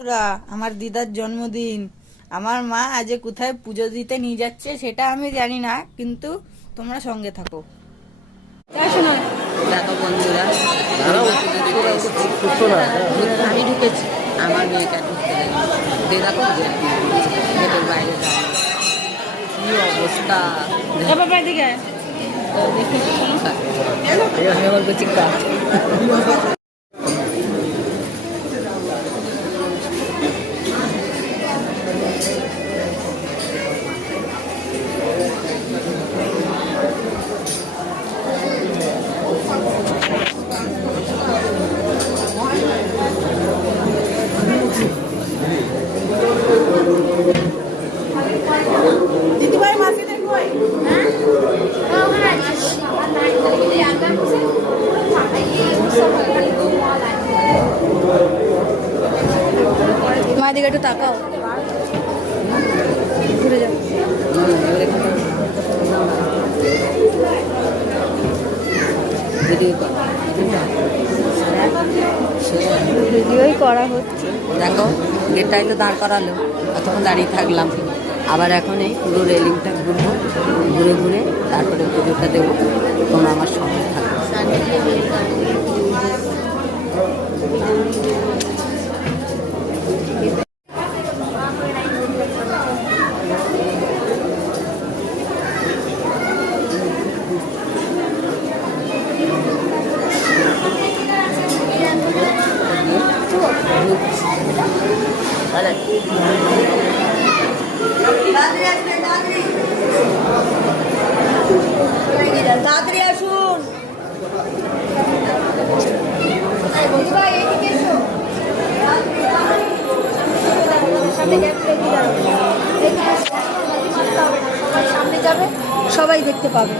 বন্ধুরা, আমার দিদার জন্মদিন। আমার মা আজ কোথায় পুজো দিতে নিয়ে যাচ্ছে সেটা আমি জানি না, কিন্তু তোমরা সঙ্গে থাকো। দেখো বন্ধুরা, আমি ঢুকেছি, আমার মেয়েটা ঢুকতে দেখো গেটের বাইরে কি অবস্থা। মা দিকে একটু তাকাও, ঘুরে যাও। ভিডিওই করা হচ্ছে। দেখো গেটটাই তো দাঁড় করালো, এতক্ষণ দাঁড়িয়ে থাকলাম। আবার এখন এই পুরো রেলিংটা ঘুরবো, ঘুরে ঘুরে তারপরে পুজোটা দেবো। তোমরা আমার সঙ্গে থাকো। তাড়াতাড়ি আসুন। সামনে যাবে, সবাই দেখতে পাবে।